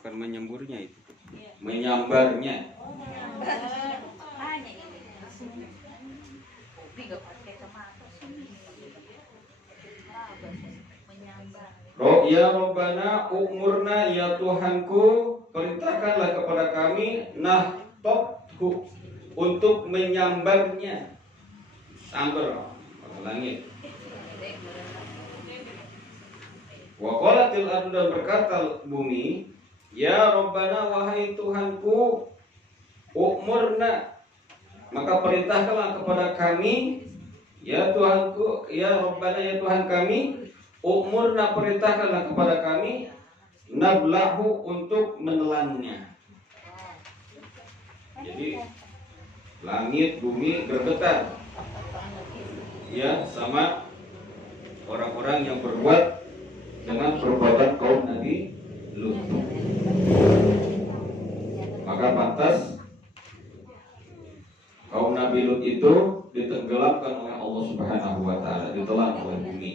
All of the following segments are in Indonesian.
bukan menyemburnya itu. Menyambarnya. Ya Rabbana umurna ya Tuhanku, perintahkanlah kepada kami nahtobhu, untuk menyambarnya. Sambar langit. Wa qalatil ardu, dan berkata bumi, ya Rabbana wahai Tuhanku, umurna, maka perintahkanlah kepada kami, ya Tuhanku, ya Rabbana ya Tuhan kami, umurna, perintahkanlah kepada kami, nablahu, untuk menelannya. Jadi langit bumi bergetar, ya, sama orang-orang yang berbuat dengan perbuatan kaum Nabi Lut. Maka pantas kaum Nabi Lut itu ditenggelamkan oleh Allah Subhanahu wa taala, ditelan oleh bumi.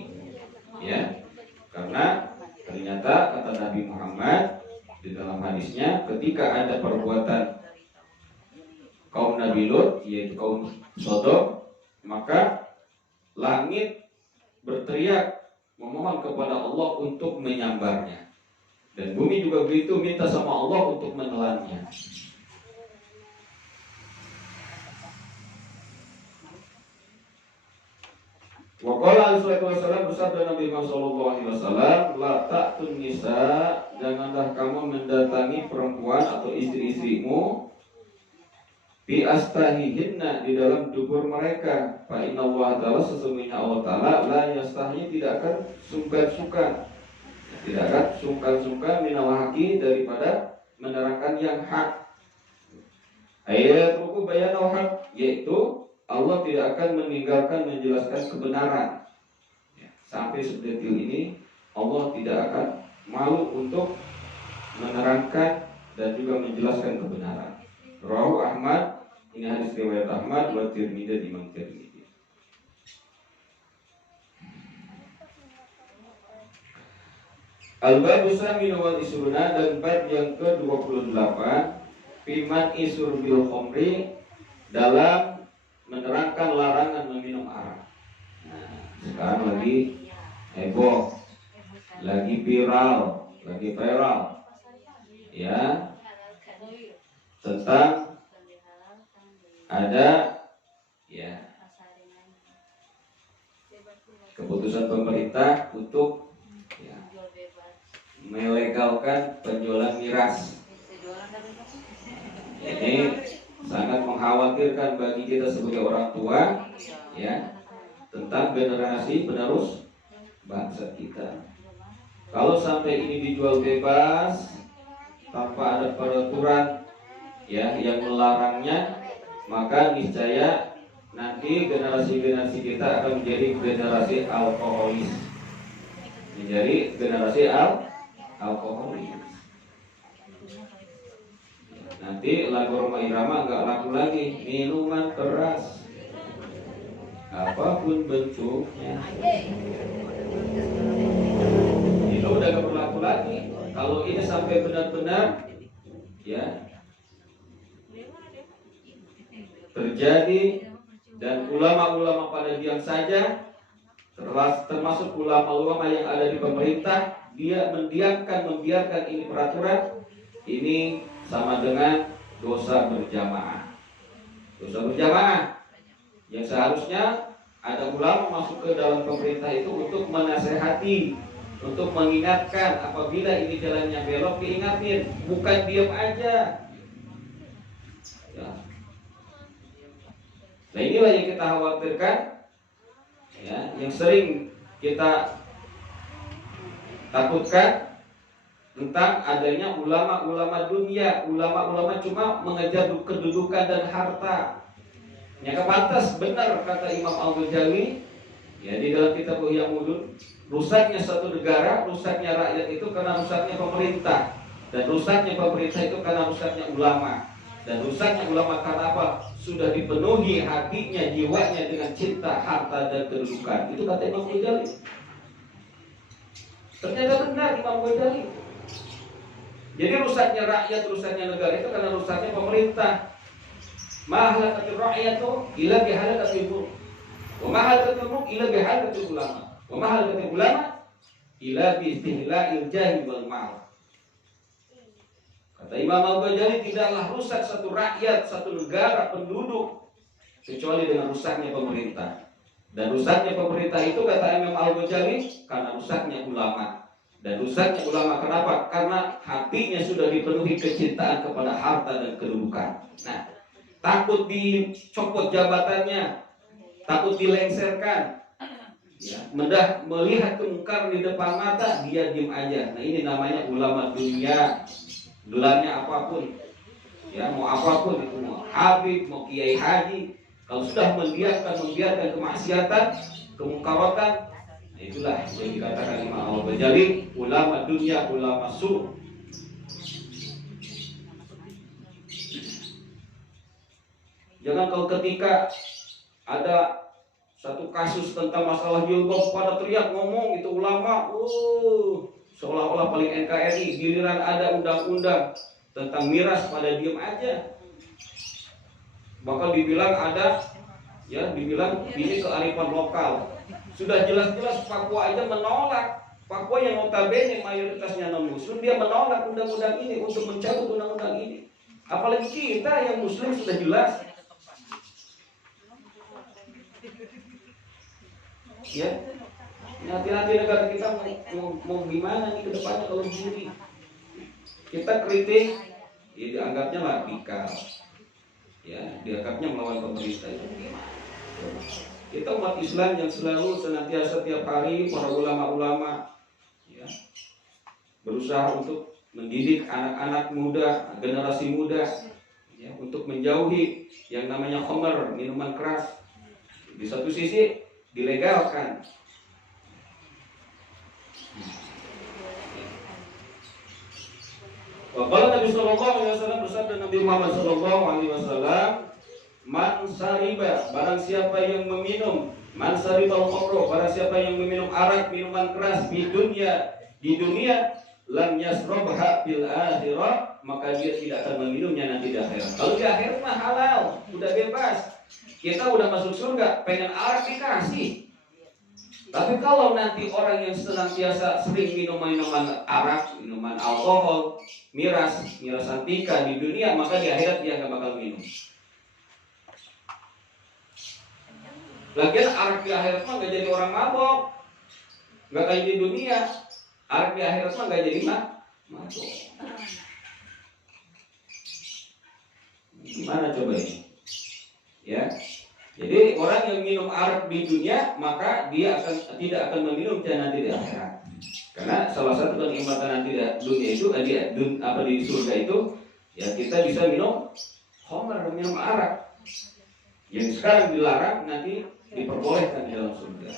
Ya. Karena ternyata kata Nabi Muhammad di dalam hadisnya, ketika ada perbuatan kaum Nabi Lut, yaitu kaum Sodom, maka langit berteriak memohon kepada Allah untuk menyambarnya, dan bumi juga begitu, minta sama Allah untuk menelannya. Wa qala alaihi wasallam, bersabda Nabi Muhammad sallallahu alaihi wasallam, la ta'tun nisa, janganlah kamu mendatangi perempuan atau istri-istrimu, bi astahihinna, di dalam dubur mereka. Fa inna Allah ta'ala, sesungguhnya Allah ta'ala, la yastahi, tidak akan sungkan-sungkan, tidak akan sungkan-sungkan minal haqi, daripada menerangkan yang hak. Ayat ruku bayanal haq, yaitu Allah tidak akan meninggalkan menjelaskan kebenaran. Sampai sedetil ini Allah tidak akan malu untuk menerangkan dan juga menjelaskan kebenaran. Rawahu Ahmad, ini hadis riwayat Ahmad, wa Tirmidzi, Imam Tirmidzi. Al-Babu Saminu wal Isruna, dan bab yang ke-28, Fiman isur bil khomri, dalam menerangkan larangan meminum arak. Nah, sekarang lagi heboh, lagi viral, ya, tentang ada, ya, keputusan pemerintah untuk, ya, melegalkan penjualan miras. Ini sangat mengkhawatirkan bagi kita sebagai orang tua, ya, tentang generasi penerus bangsa kita. Kalau sampai ini dijual bebas tanpa ada peraturan, ya, yang melarangnya, maka niscaya nanti generasi-generasi kita akan menjadi generasi alkoholis, alkoholis. Nanti lagu Roma Irama nggak laku lagi, minuman keras apapun bentuknya. Itu udah gak berlaku lagi. Kalau ini sampai benar-benar, ya, terjadi, dan ulama-ulama pada diam saja, termasuk ulama-ulama yang ada di pemerintah, dia membiarkan ini peraturan, ini sama dengan dosa berjamaah. Dosa berjamaah yang seharusnya ada ulama masuk ke dalam pemerintah itu untuk menasehati, untuk mengingatkan. Apabila ini jalannya belok, diingatin, bukan diam aja, ya. Nah, inilah yang kita khawatirkan, ya, yang sering kita takutkan tentang adanya ulama-ulama dunia, ulama-ulama cuma mengejar kedudukan dan harta. Yang pantas benar kata Imam Al-Ghazali, ya, di dalam kitab Ihya Ulumuddin, rusaknya satu negara, rusaknya rakyat itu karena rusaknya pemerintah, dan rusaknya pemerintah itu karena rusaknya ulama, dan rusaknya ulama karena apa? Sudah dipenuhi hatinya, jiwanya dengan cinta, harta, dan kedudukan. Itu kata Imam Ghazali. Ternyata benar Imam Ghazali. Jadi rusaknya rakyat, rusaknya negara itu karena rusaknya pemerintah. Mahalakatul rakyatu ila bihalakatil mulk. Wa mahalakatul mulk ila bihalakatil ulama. Wa mahalakatil ulama ila biistihla'il jahi wal mal. Kata Imam Al-Ghazali, tidaklah rusak satu rakyat, satu negara, penduduk kecuali dengan rusaknya pemerintah. Dan rusaknya pemerintah itu kata Imam Al-Ghazali karena rusaknya ulama. Dan rusaknya ulama kenapa? Karena hatinya sudah dipenuhi kecintaan kepada harta dan kedudukan. Nah, takut dicopot jabatannya, takut dilengserkan, ya, melihat kemungkaran di depan mata, dia diam aja. Nah, ini namanya ulama dunia. Gelarnya apapun, ya, mau apapun itu, mau habib, mau kiai haji, kalau sudah membiarkan kemaksiatan, kemungkaran, nah itulah yang dikatakan Imam Al-Ghazali ulama dunia, ulama su. Jangan kalau ketika ada satu kasus tentang masalah jilbab pada teriak ngomong itu ulama, seolah-olah paling NKRI. Giliran ada undang-undang tentang miras pada diem aja. Bahkan dibilang ada, ya, dibilang ini kearifan lokal. Sudah jelas-jelas Papua aja menolak. Papua yang notabene mayoritasnya non-muslim, dia menolak undang-undang ini untuk mencabut undang-undang ini. Apalagi kita yang muslim sudah jelas. Ya, hati-hati negara kita mau gimana nih ke depannya kalau begini. Kita kritik, ya dianggapnya radikal. Ya, dianggapnya melawan pemerintah itu gimana? Kita umat Islam yang selalu senantiasa tiap hari para ulama-ulama, ya, berusaha untuk mendidik anak-anak muda, generasi muda, ya, untuk menjauhi yang namanya khamr, minuman keras. Di satu sisi dilegalkan. Kalau Nabi Sallallahu Alaihi Wasallam bersabda, Nabi Muhammad Sallallahu Alaihi Wasallam, man sariba, barang siapa yang meminum, man saribal khamro, barang siapa yang meminum arak, minuman keras di dunia, lam yasrabha fil akhirah, maka dia tidak akan meminumnya nanti di akhirat. Kalau di akhirat mah halal, udah bebas. Kita udah masuk surga, pengen arak dikasih. Tapi kalau nanti orang yang senantiasa sering minum minuman arak, minuman alkohol, miras antika di dunia, maka di akhirat dia nggak bakal minum. Lagian arak di akhirat mah nggak jadi orang mabok, nggak kayak di dunia. Arak di akhirat mah nggak jadi mabok. Gimana coba ini? Ya. Jadi orang yang minum arak di dunia, maka dia tidak akan meminumnya nanti di akhirat. Karena salah satu kenikmatan nanti di dunia itu, di surga itu, ya kita bisa minum khamr, minum arak. Yang sekarang dilarang nanti diperbolehkan di dalam surga.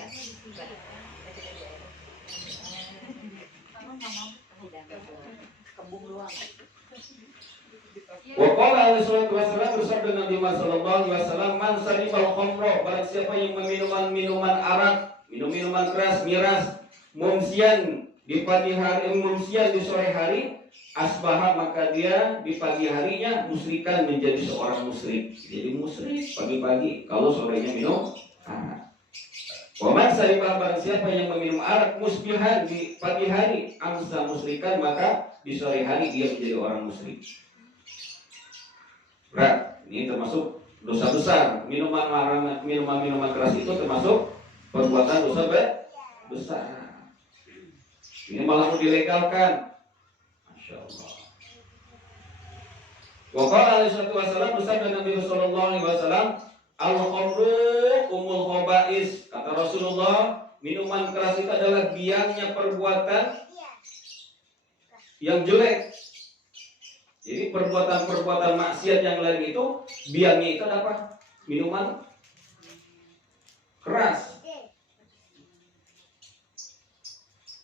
Waqala alaihi salatu wasallam, bersabda Nabi Muhammad sallallahu alaihi wasallam, man saribal khamra, barang siapa yang meminum minuman arak, minuman keras, miras, mumsian di pagi hari, mumsian di sore hari, asbaha, maka dia di pagi harinya musyrikan, menjadi seorang musyrik. Jadi musyrik pagi-pagi kalau sorenya minum arak. Wa man saribal, barang siapa yang meminum arak musbihan di pagi hari, amsa musyrikan, maka di sore hari dia menjadi orang musyrik. Berat, ini termasuk dosa besar. Minuman keras itu termasuk perbuatan dosa besar. Ini malah mau dilegalkan. Masya Allah. Waqala alaihi salatu wasallam, bersabda Nabi sallallahu alaihi wasallam, al-khamru umul khaba'is. Kata Rasulullah, minuman keras itu adalah biangnya perbuatan yang jelek. Jadi perbuatan-perbuatan maksiat yang lain itu biangnya itu apa? Minuman keras.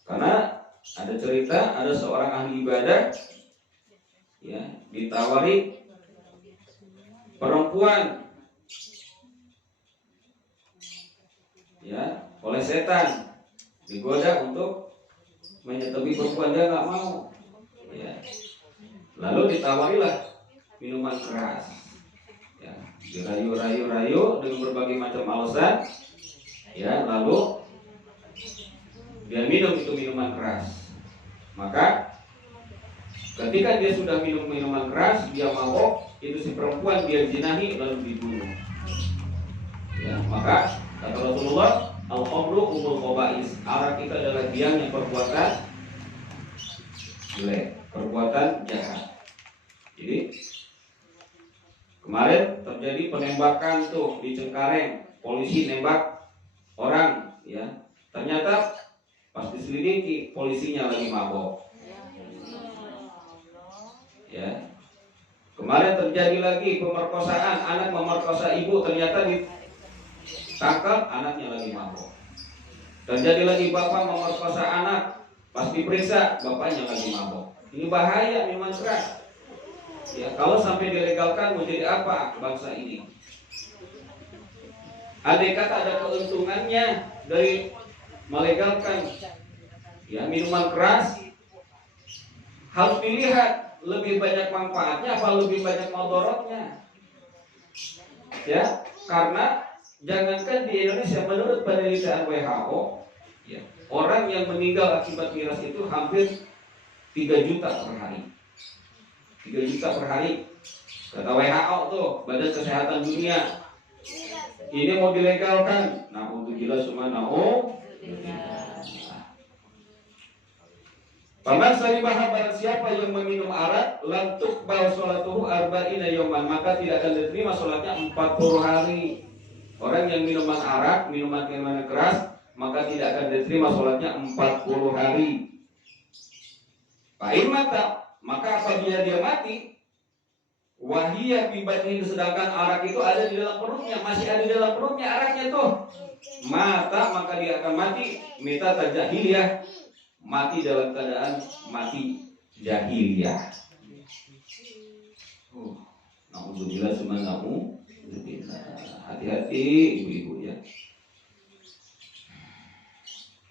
Karena ada cerita, ada seorang ahli ibadah, ya, ditawari perempuan, ya, oleh setan, digoda untuk menyetubi perempuan, dia nggak mau, ya. Lalu ditawarilah minuman keras. Ya, dirayu-rayu dengan berbagai macam alasan. Ya, lalu dia minum itu minuman keras. Maka ketika dia sudah minum minuman keras, dia mabok, itu si perempuan dia zinahi lalu dibunuh. Ya, maka kata Rasulullah, al-khamru umul khaba'is. Arak itu adalah biang yang perbuatan jelek, perbuatan jahat. Jadi kemarin terjadi penembakan tuh di Cengkareng, polisi nembak orang, ya. Ternyata pas diselidiki polisinya lagi mabok. Ya. Kemarin terjadi lagi pemerkosaan, anak memerkosa ibu, ternyata ditangkap anaknya lagi mabok. Terjadi lagi bapak memerkosa anak, pas diperiksa bapaknya lagi mabok. Ini bahaya minuman keras. Ya, kalau sampai dilegalkan mau jadi apa bangsa ini? Andai kata ada keuntungannya dari melegalkan ya minuman keras, harus dilihat lebih banyak manfaatnya apa lebih banyak mudaratnya. Ya, karena jangankan di Indonesia, menurut penelitian WHO, ya, orang yang meninggal akibat miras itu hampir 3 juta per hari. 3 juta per hari. Kata WHO tuh, Badan Kesehatan Dunia. Ini mau dilegalkan. Nah, untuk jelas semua Paman saribah barang siapa yang meminum arak, lam tuqbal sholatuhu arba'ina yawman, maka tidak akan diterima sholatnya 40 hari. Orang yang minuman arak, minuman keras, maka tidak akan diterima sholatnya 40 hari. Fa'in mata, maka apabila dia mati, wahiyah bibatih, sedangkan arak itu ada di dalam perutnya, masih ada di dalam perutnya araknya tuh, mata, maka dia akan mati mita tajahiliyah, mati dalam keadaan mati jahiliyah. Na'udzubillah subhanahu. Hati-hati ibu-ibu ya.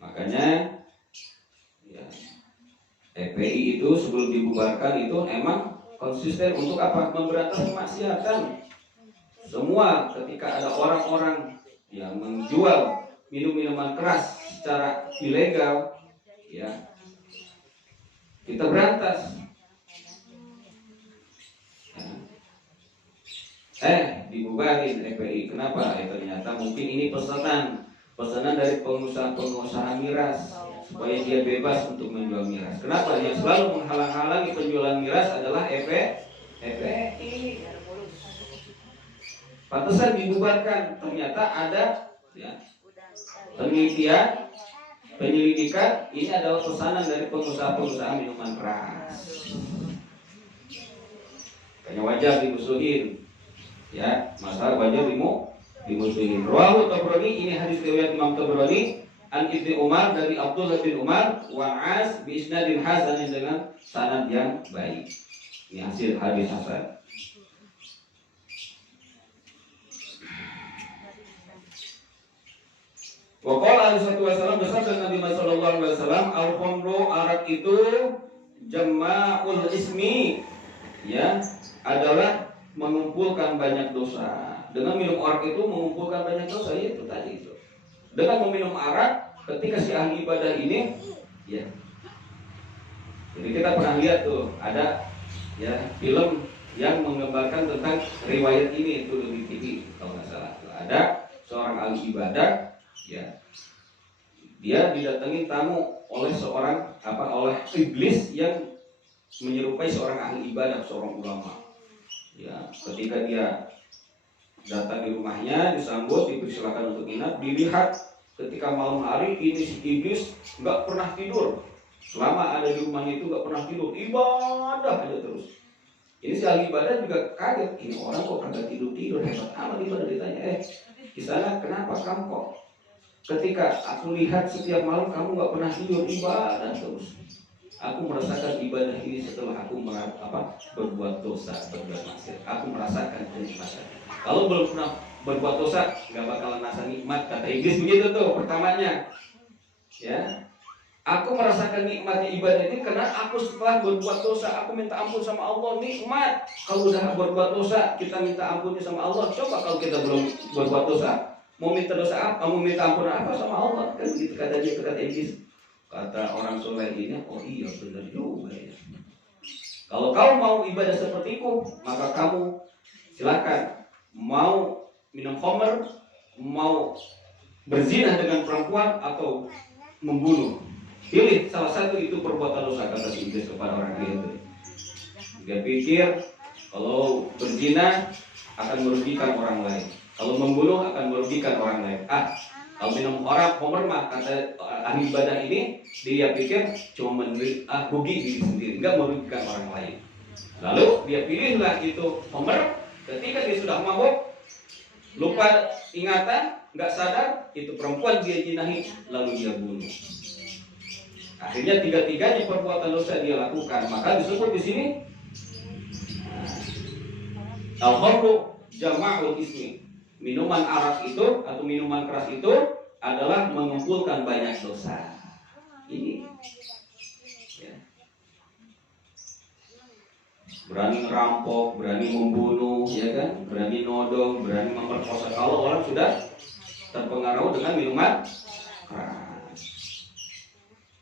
Makanya ya, FPI itu sebelum dibubarkan itu emang konsisten untuk apa? Memberantas kemaksiatan. Semua ketika ada orang-orang yang menjual minum-minuman keras secara ilegal, ya, kita berantas. Dibubarin FPI. Kenapa? Ternyata mungkin ini pesanan dari pengusaha miras supaya dia bebas untuk menjual miras. Kenapa? Yang selalu menghalang-halangi penjualan miras adalah FPI. Pantesan dibubarkan. Ternyata ada ya, penelitian, penyelidikan, ini adalah pesanan dari pengusaha minuman keras. Kayaknya wajar dimusuhin. Ya, masalah wajar dimusuhin. Rawahu Tabrani, ini hadis riwayat Imam Tabrani an Ibnu Umar, dari Abdullah bin Umar wa As bi isnadin hasan, dengan sanad yang baik. Ini hasil hadis hasan. Wa qala alaihi wasallam, bersabda Nabi sallallahu alaihi wasallam, al-khamru, arak itu jama'ul ismi, ya, adalah mengumpulkan banyak dosa. Dengan minum arak itu mengumpulkan banyak dosa, itu tadi itu. Dengan meminum arak, ketika si ahli ibadah ini, ya. Jadi kita pernah lihat tuh ada ya film yang menggambarkan tentang riwayat ini itu di TV kalau nggak salah. Ada seorang ahli ibadah, ya. Dia didatangi tamu oleh oleh iblis yang menyerupai seorang ahli ibadah, seorang ulama. Ya, ketika dia datang di rumahnya, disambut, dipersilakan untuk nginap, dilihat ketika malam hari ini si iblis nggak pernah tidur. Selama ada di rumahnya itu nggak pernah tidur, ibadah aja terus. Ini si ahli ibadah juga kaget, ini orang kok kagak tidur, hebat amat. Ibadah ditanya, di sana kenapa kamu kok? Ketika aku lihat setiap malam kamu nggak pernah tidur, ibadah terus. Aku merasakan ibadah ini setelah aku berbuat dosa, berbuat maksiat. Aku merasakan kenikmatan. Kalau belum pernah berbuat dosa, nggak bakalan rasa nikmat. Kata iblis begitu tuh pertamanya. Ya, Aku merasakan nikmatnya ibadah ini karena aku setelah berbuat dosa, aku minta ampun sama Allah. Nikmat. Kalau udah berbuat dosa, kita minta ampunnya sama Allah. Coba kalau kita belum berbuat dosa, mau minta dosa apa? Mau minta ampun apa sama Allah? Kan gitu kata dia, kata iblis. Kata orang soleh ini, oh iya benar juga ya. Kalau kau mau ibadah seperti itu, maka kamu silakan. Mau minum khamr, mau berzina dengan perempuan atau membunuh. Pilih salah satu, itu perbuatan dosa, kata si iblis kepada orang itu. Dia pikir kalau berzina akan merugikan orang lain, kalau membunuh akan merugikan orang lain. Kalau minum khamr mah, kata ahli ibadah ini, dia pikir cuma rugi diri sendiri, enggak merugikan orang lain. Lalu dia pilihlah itu khamr. Ketika dia sudah mabuk, lupa ingatan, nggak sadar, itu perempuan dia zinahi, lalu dia bunuh. Akhirnya tiga-tiganya perbuatan dosa dia lakukan. Maka disebut di sini al-khamru jama'ul ismi. Minuman arak itu atau minuman keras itu adalah mengumpulkan banyak dosa. Ini ya. Berani ngerampok, berani membunuh, ya kan? Berani nodong, berani memperkosa. Kalau orang sudah terpengaruh dengan minuman keras.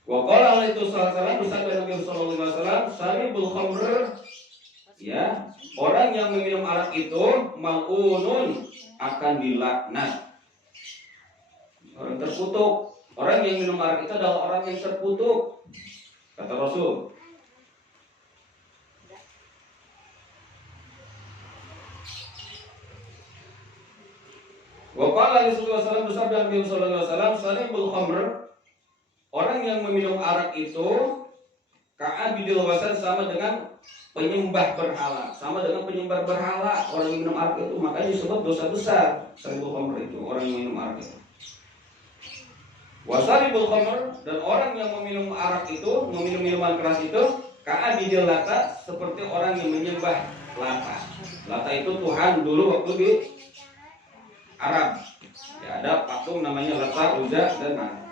Wa qala alaihi wasallam, bersabda Nabi sallallahu alaihi wasallam, "Saribul khamr," ya, orang yang meminum arak itu mal'unun, akan dilaknat. Orang terkutuk. Orang yang minum arak itu adalah orang yang terkutuk, kata Rasul. Wa qala alaihi wasallam, bersabda Nabi sallallahu alaihi wasallam, "Saribul khamr," orang yang meminum arak itu ka'abidil wasan, sama dengan penyembah berhala, sama dengan penyembah berhala. Orang yang minum arak itu makanya disebut dosa besar. Saribul khamr itu orang yang minum arak itu. Wasaribul khamr, dan orang yang meminum arak itu, meminum minuman keras itu ka'abidil lata, seperti orang yang menyembah Lata. Lata itu Tuhan dulu waktu di Arab. Ya, ada patung namanya Lata, Uzza, dan Manat.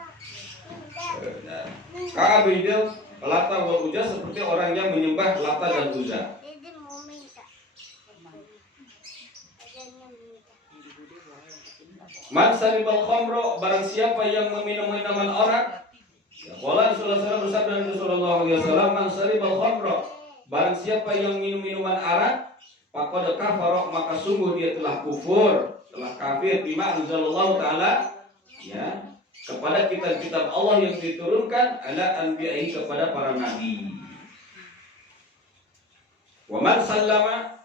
Ka'abidil Lata wal Uzza, seperti orang yang menyembah Lata dan Uzza. Man saribal khamro, barang siapa yang meminum minuman arak, ya, qala Rasulullah bersabda Nabi sallallahu alaihi wasallam, man saribal khamro, barang siapa yang minum minuman arak, faqad kafara, maka sungguh dia telah kufur, telah kafir bima anzalallahu taala, ya, kepada kitab-kitab Allah yang diturunkan ala anbiya'i, kepada para nabi. Wa man sallama,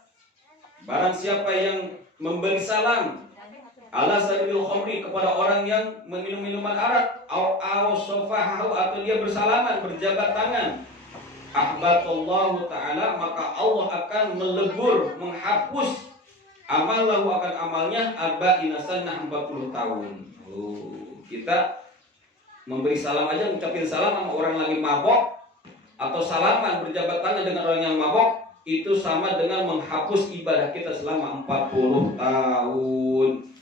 barang siapa yang memberi salam ala saribil khamri, kepada orang yang meminum minuman arak, au sofahu, atau dia bersalaman, berjabat tangan, ahbatallahu ta'ala, maka Allah akan melebur, menghapus amalahu, akan amalnya, arba'ina sanah, 40 tahun. Kita memberi salam aja, ngucapin salam sama orang lagi mabok, atau salaman berjabat tangan dengan orang yang mabok, itu sama dengan menghapus ibadah kita selama 40 tahun.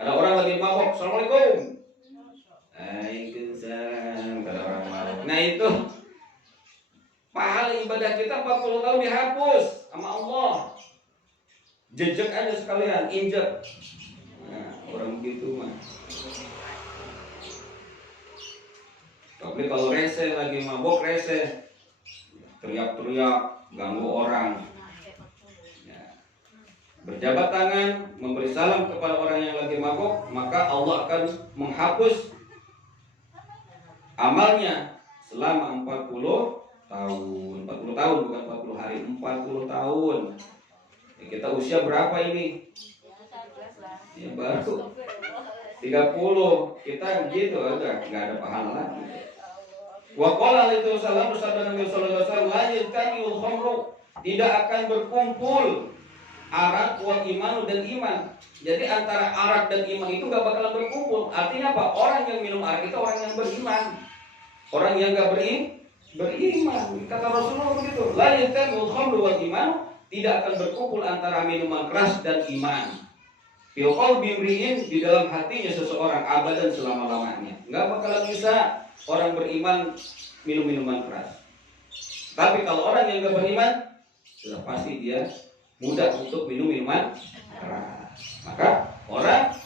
Ada orang lagi mabok, assalamualaikum. Waalaikumsalam, kata orang mabok. Nah itu pahala ibadah kita 40 tahun dihapus sama Allah. Jejak aja sekalian, injek. Nah, orang begitu mah. Tapi kalau rese, lagi mabok rese, teriak-teriak, ganggu orang, berjabat tangan, memberi salam kepada orang yang lagi mabok, maka Allah akan menghapus amalnya selama 40 tahun. 40 tahun, bukan 40 hari, 40 tahun. Ya, kita usia berapa ini? Ya baru 30. Kita gitu aja, nggak ada pahala lagi. Wa qala alaihi wasallam, bersabda Nabi sallallahu alaihi wasallam, la yajtami'ul khamru, tidak akan berkumpul arak wal iman, dan iman. Jadi antara arak dan iman itu gak bakalan berkumpul. Artinya apa? Orang yang minum arak itu orang yang beriman. Orang yang gak beriman. Kata Rasulullah begitu. La yatamul khamru wal iman, tidak akan berkumpul antara minuman keras dan iman. fil qalbi imri'in, di dalam hatinya seseorang, abadan, selama-lamanya. Enggak bakalan bisa orang beriman minum minuman keras. Tapi kalau orang yang enggak beriman, sudah pasti dia mudah untuk minum minuman keras. Maka orang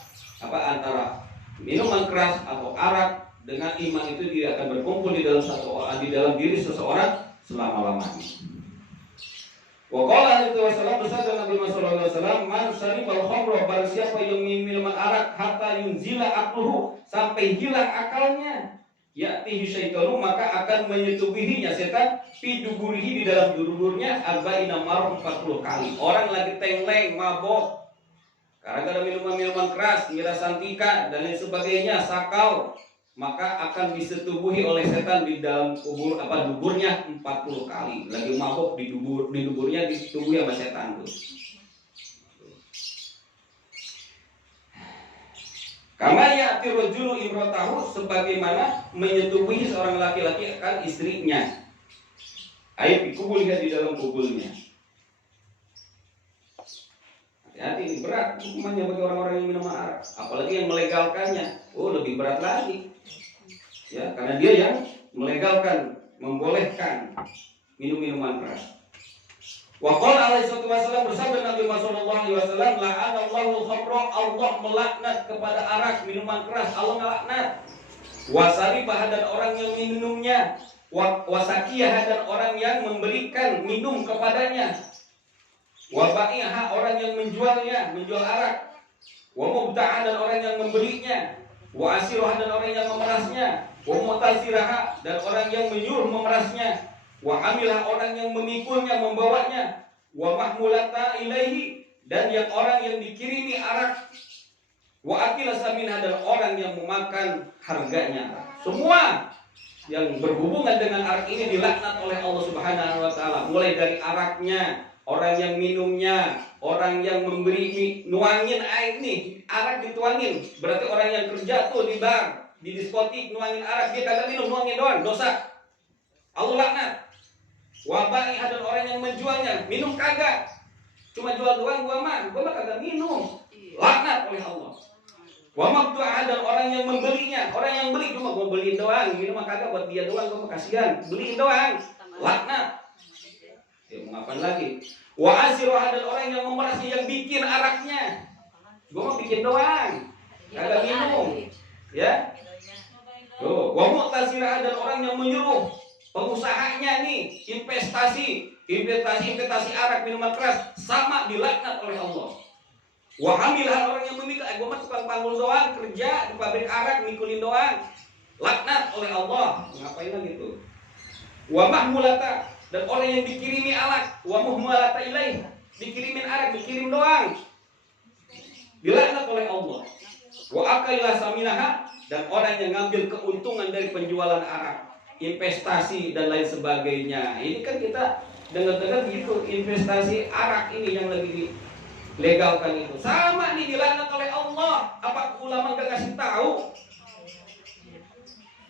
antara minuman keras atau arak dengan iman itu tidak akan berkumpul di dalam diri seseorang selama-lamanya. Wa qala alaihi wasallam, bersabda Nabi sallallahu alaihi wasallam, man saribal khamra, barang siapa yang minum minuman arak hatta yunzila aqluhu, sampai hilang akalnya, ya'tihi syaitanu, maka akan menyetubuhinya setan, fi duburihi, di dalam duburnya, arba'ina marrah, 40 kali. Orang lagi tengleng, mabok, gara-gara minuman-minuman keras, miras santika dan lain sebagainya, sakau, maka akan disetubuhi oleh setan di dalam duburnya 40 kali. Lagi mabok di duburnya disetubuhi sama setan tuh. Kama ya'ti rajulu imratahu, sebagaimana menyetubuhi seorang laki-laki akan istrinya. Ayat dikubulkan di dalam kubulnya. Hati-hati, ini berat hukumannya bagi orang-orang yang minum arak, apalagi yang melegalkannya. Oh, lebih berat lagi. Ya, karena dia yang melegalkan, membolehkan minum minuman keras. Wa qala alaihi wasallam, bersabda Nabi sallallahu alaihi wasallam, la'anallahu khamra, Allah melaknat kepada arak, minuman keras, Allah melaknat. Wa saribah, dan orang yang minumnya, wa sakiyah, dan orang yang memberikan minum kepadanya. Wa ba'iha, orang yang menjualnya, menjual arak. Wa mubta'ah, dan orang yang membelinya. Wa asirah, dan orang yang memerasnya. Wa mu'tasirah, dan orang yang menyuruh memerasnya. Wa hamilah, orang yang memikulnya, membawanya. Wa mahmulata ilaihi, dan yang orang yang dikirimi arak. Wa akila saminha, dan orang yang memakan harganya. Semua yang berhubungan dengan arak ini dilaknat oleh Allah Subhanahu wa taala, mulai dari araknya, orang yang minumnya, orang yang memberi nuangin air nih, arak dituangin, berarti orang yang kerja tuh di bar, di diskotik nuangin arak, dia kagak minum, nuangin doang, dosa. Allah laknat. Wabai, dan orang yang menjualnya, minum kagak, cuma jual doang, gua mah kagak minum, laknat oleh Allah. Wa mabtu'ah, dan orang yang membelinya, orang yang beli cuma gua beliin doang, minum kagak buat dia doang, gua kasihan, beliin doang, laknat. Ya, mau ngapain lagi? Wa asirah, dan orang yang memerasnya, yang bikin araknya, gua mau bikin doang, kagak minum, ya. Tuh, wa mu'tasirah, dan orang yang menyuruh pengusahanya nih investasi arak, minuman keras, sama dilaknat oleh Allah. Wa hamilah, orang yang memikul, gua mah tukang panggul doang, kerja di pabrik arak, mikulin doang, laknat oleh Allah. Ngapain lagi tuh? Wa mahmulata, dan orang yang dikirimi arak, wa muhmalata ilaih, dikirimin arak, dikirim doang, dilaknat oleh Allah. Wa akailah saminaha, dan orang yang ngambil keuntungan dari penjualan arak, investasi dan lain sebagainya. Ini kan kita dengar-dengar gitu, investasi arak ini yang lagi dilegalkan itu, sama nih dilaknat oleh Allah. Apa ulama gak kasih tahu?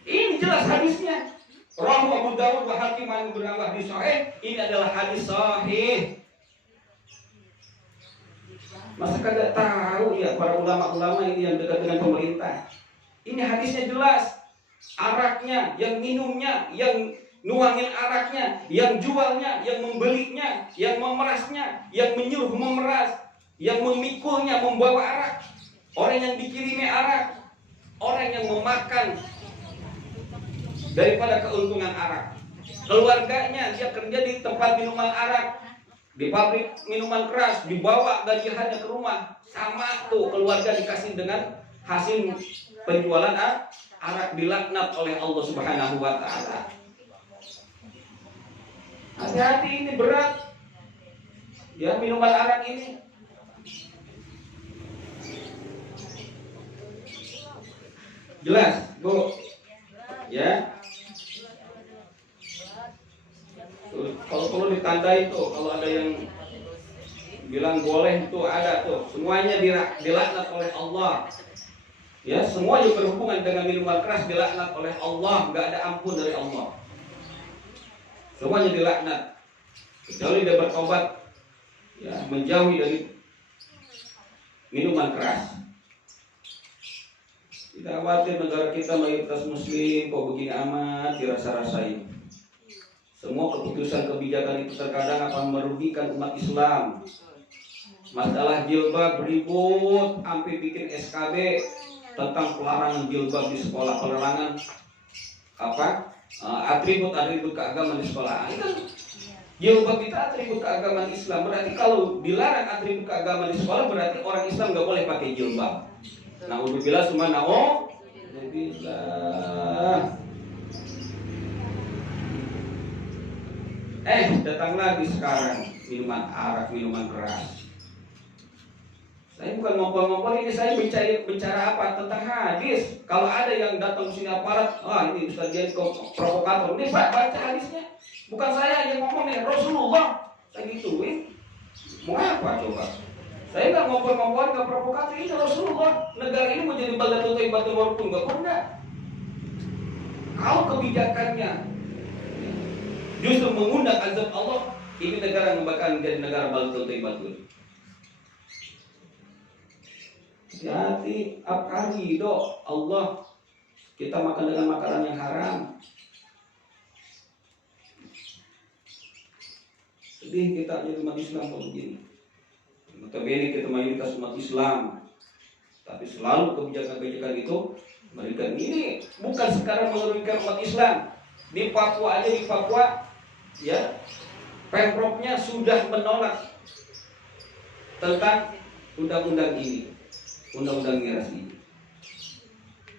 Ini jelas hadisnya. Rawahu Abu Dawud wa Hakim an bernambah di sahih. Ini adalah hadis sahih. Masa kagak tahu ya para ulama-ulama ini yang dekat dengan pemerintah? Ini hadisnya jelas. Araknya, yang minumnya, yang nuangin araknya, yang jualnya, yang membelinya, yang memerasnya, yang menyuruh memeras, yang memikulnya, membawa arak, orang yang dikirimi arak, orang yang memakan daripada keuntungan arak, keluarganya, dia kerja di tempat minuman arak, di pabrik minuman keras, dibawa gajiannya ke rumah, sama tuh keluarga dikasih dengan hasil penjualan arak, dilaknat oleh Allah Subhanahu wa taala. Hati-hati, ini berat. Ya, minuman arak ini. Jelas, Bu. Ya. Kalau perlu ditandai tuh, kalau ada yang bilang boleh itu ada tuh. Semuanya dilaknat oleh Allah. Ya, semua yang berhubungan dengan minuman keras dilaknat oleh Allah, nggak ada ampun dari Allah. Semuanya dilaknat, kecuali dia bertobat, ya, menjauhi dari minuman keras. Tidak khawatir negara kita mayoritas muslim, kok begini amat dirasa-rasain. Semua keputusan kebijakan itu terkadang akan merugikan umat Islam. Masalah jilbab ribut, sampai bikin SKB tentang pelarangan jilbab di sekolah, pelarangan atribut keagamaan di sekolah. Itu jilbab itu atribut keagamaan Islam. Berarti kalau dilarang atribut keagamaan di sekolah, berarti orang Islam nggak boleh pakai jilbab. Na'udzubillah summa na'udzubillah. Datang lagi sekarang minuman arak, minuman keras. Saya bukan ngompol-ngompol, ini saya bicara apa? Tentang hadis. Kalau ada yang datang sini aparat, ini Ustaz dia provokator. Ini baca hadisnya. Bukan saya yang ngomong nih, Rasulullah. Saya gituin. Mau apa coba? Saya nggak ngompol-ngompol, nggak provokator. Ini Rasulullah. Negara ini mau jadi baldatul thayyibatul walaupun nggak pernah. Kalau kebijakannya justru mengundang azab Allah, ini negara yang bakal menjadi negara baldatul thayyibatul. Hati apkali do Allah kita makan dengan makanan yang haram. Sedih kita jadi umat Islam kalau begini. Notabene kita mayoritas umat Islam, tapi selalu kebijakan-kebijakan itu mereka ini bukan sekarang merugikan umat Islam. Di Papua aja, di Papua ya, Pemprovnya sudah menolak tentang undang-undang ini, undang-undang miras ini.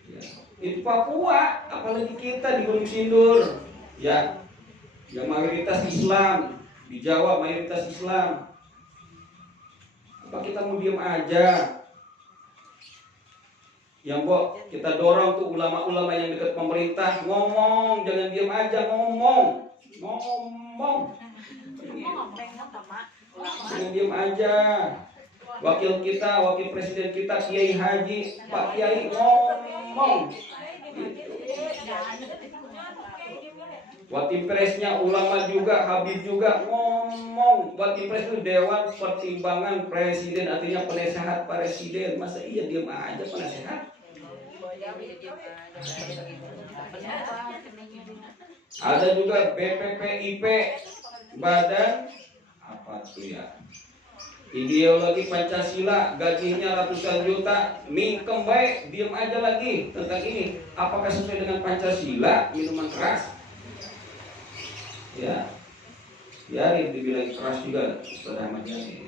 Ya. Di Papua, apalagi kita di Gunung Sindur, ya, yang mayoritas Islam, di Jawa mayoritas Islam. Apa kita mau diam aja? Yang kita dorong tuh ulama-ulama yang dekat pemerintah ngomong, jangan diam aja, ngomong. Jangan diam aja. Wakil kita, wakil presiden kita, Kiai Haji, Pak Kiai ngomong. Watim presnya ulama juga, Habib juga ngomong. Watim pres itu Dewan Pertimbangan Presiden, artinya penasehat presiden. Masa iya diam aja penasehat? Ada juga BPPIP, Badan apa tuh ya? Ideologi Pancasila, gajinya ratusan juta, mingkem baik, diam aja lagi tentang ini. Apakah sesuai dengan Pancasila minuman keras? Ya, biarin dibilang keras juga, Ustaz Ahmad Yani.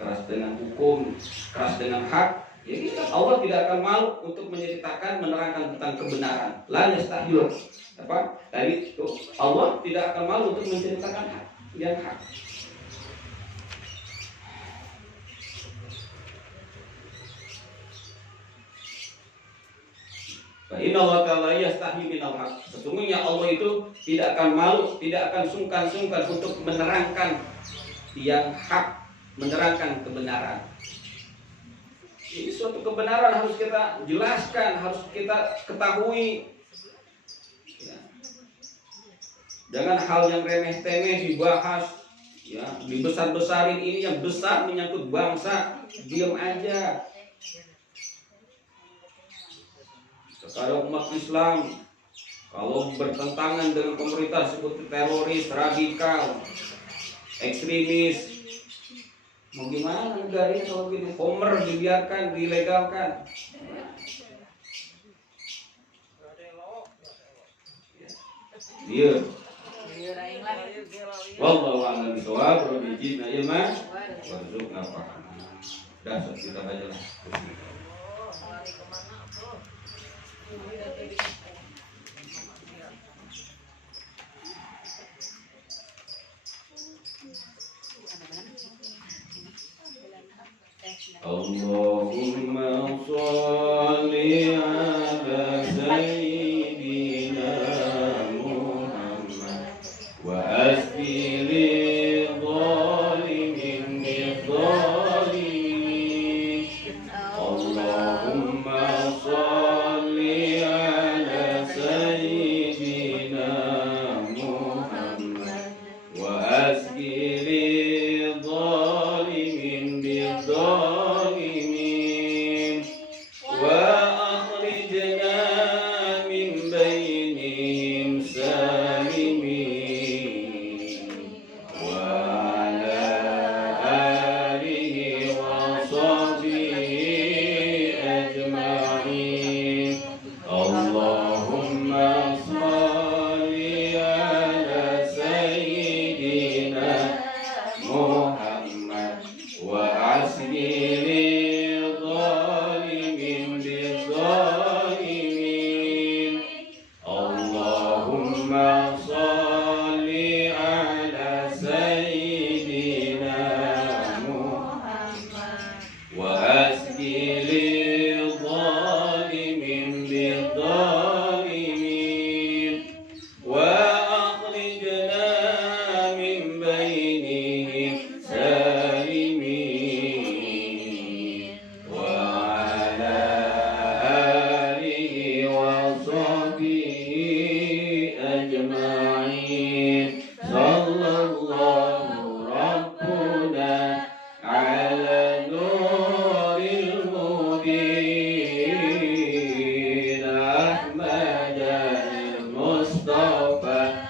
Keras dengan hukum, keras dengan hak. Ya kita, Allah tidak akan malu untuk menceritakan, menerangkan tentang kebenaran. La yastahil. Apa? Tadi itu Allah tidak akan malu untuk menceritakan hak, yang hak. Inna Allah ta'ala yastahi minal haq. Sesungguhnya Allah itu tidak akan malu, tidak akan sungkan-sungkan untuk menerangkan yang hak, menerangkan kebenaran. Ini suatu kebenaran harus kita jelaskan, harus kita ketahui. Ya. Jangan hal yang remeh-temeh dibahas, ya, dibesar-besarin. Ini yang besar menyangkut bangsa, diam aja. Sekarang umat Islam kalau bertentangan dengan pemerintah sebut teroris, radikal, ekstremis. Mau gimana negara ini kalau gini? Homer dibiarkan, dilegalkan. Iya. Wallahu a'lam bishawab. Rabbil jinna ilma warzuqna fahma. Dasar kita baca lah. Allahumma sholli ala sayyidina Muhammad wa asfili dhalimin bidhalimin. Allahumma sholli ala sayyidina Muhammad wa asfili dhalimin bidhalimin. Mustafa